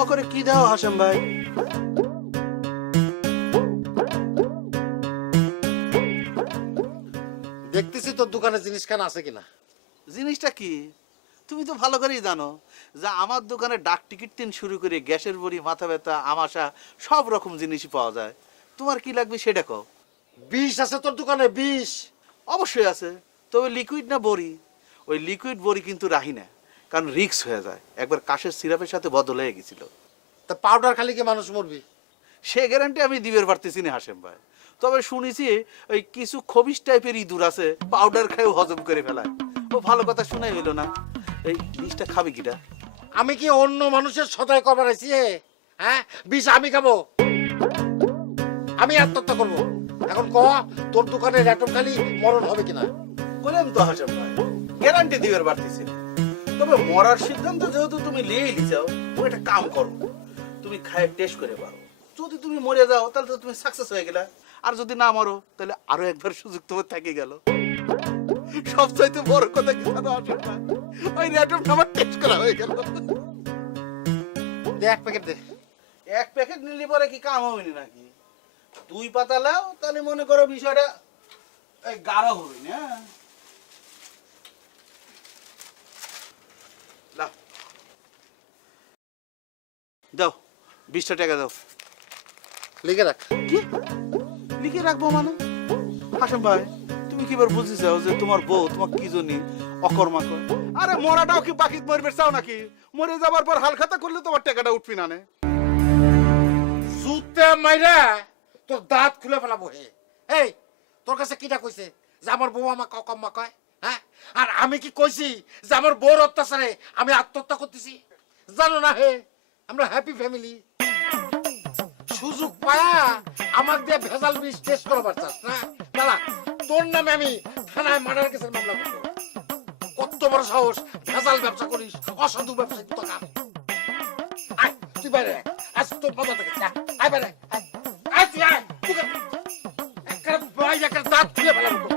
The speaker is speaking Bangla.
কি দাও হাসেম ভাই? দেখতেছি তোর দোকানে জিনিস খান আছে কিনা। জিনিসটা কি? তুমি তো ভালো করেই জানো যে আমার দোকানে ডাক টিকিট তিন শুরু করে গ্যাসের বড়ি মাথা ব্যথা আমাশা সব রকম জিনিসই পাওয়া যায়। তোমার কি লাগবে সেটা কও। বিষ আছে তোর দোকানে বিষ। অবশ্যই আছে তবে লিকুইড না বড়ি। ওই লিকুইড বড়ি কিন্তু রাহি না। কারণ রিক্স হয়ে যায়। একবার কাশের সিরাপের সাথে বদল হয়ে গেছিল। তা পাউডার খালি কি মানুষ মরবি? সে গ্যারান্টি আমি দিবের পারতেছি না হাসেম ভাই। তবে শুনেছি ওই কিছু খবিস টাইপের ইঁদুর আছে পাউডার খাইও হজম করে ফেলায়। ও ভালো কথা শোনাই হইল না। এই বিষটা খাবি কিটা আমি কি অন্য মানুষের সদাই করবার আইছি এ? হ্যাঁ? বিষ আমি খাব? আমি আত্মহত্যা করব। এখন ক তোর দোকানে র্যাটম খালি মরণ হবে কিনা? বললাম তো হাসেম ভাই। গ্যারান্টি দিবের পারতেছি না। তবে মরার সিদ্ধান্ত যেহেতু তুমি লিয়েই লিচাও তুমি একটা কাম করো। তুমি খায় টেস্ট করে পারো যদি তুমি মরে যাও, তাহলে তো তুমি সাকসেস হয়ে গেলা। আর যদি না মরো, তাহলে আরও একবার সুযোগ তোমার থেকে গেল। সবচাইতে বড় কথা কি জানো ভাই? ওই র্যাটমটা আমার টেস্ট করা হয়ে গেল। দে, এক প্যাকেট দে। এক প্যাকেট নিলে পরে কি কাম হয়নি নাকি? দুই পাতা লাও, তাহলে মনে করো বিষয়টা গাঢ় হবে না দাও বিশটা টাকা দাও। লিখে রাখ। কি? লিখে রাখব মানে? হাসেম ভাই তুমি কি এবার বুঝতে চাও যে তোমার বউ তোমার কি জন্য অকর্মা করে? আরে মরাটাও কি বাকি মরবে চাও নাকি? মরে যাবার পর হাল খাতা করলে তোমার টাকাটা উঠবি না নে। জুতে মাইরা তোর দাঁত খুলে ফেলাবো হে। এই তোর কাছে কিটা কইছে? যে আমার বউ আমাকে অকম্মা কয় হ্যাঁ? আর আমি কি কইছি যে আমার বউর অত্যাচারে আমি আত্মহত্যা করতেছি? জানো না হে। আমরা হ্যাপি ফ্যামিলি সুযোগ পায়া আমার দিয়ে ভেজাল বিষ টেস্ট করবার চাস না দাঁড়া, তোর নামে আমি থানায় মার্ডার কেসের মামলা করব কত বড় সাহস, ভেজাল ব্যবসা করিস, অসাধু ব্যবসা টাকা আয়, তুই বাইরে। আজ তোর মজা থেকে আয় বাইরে আয়। তুই আয় একটা বাইরে দাঁত খুলে তোকে।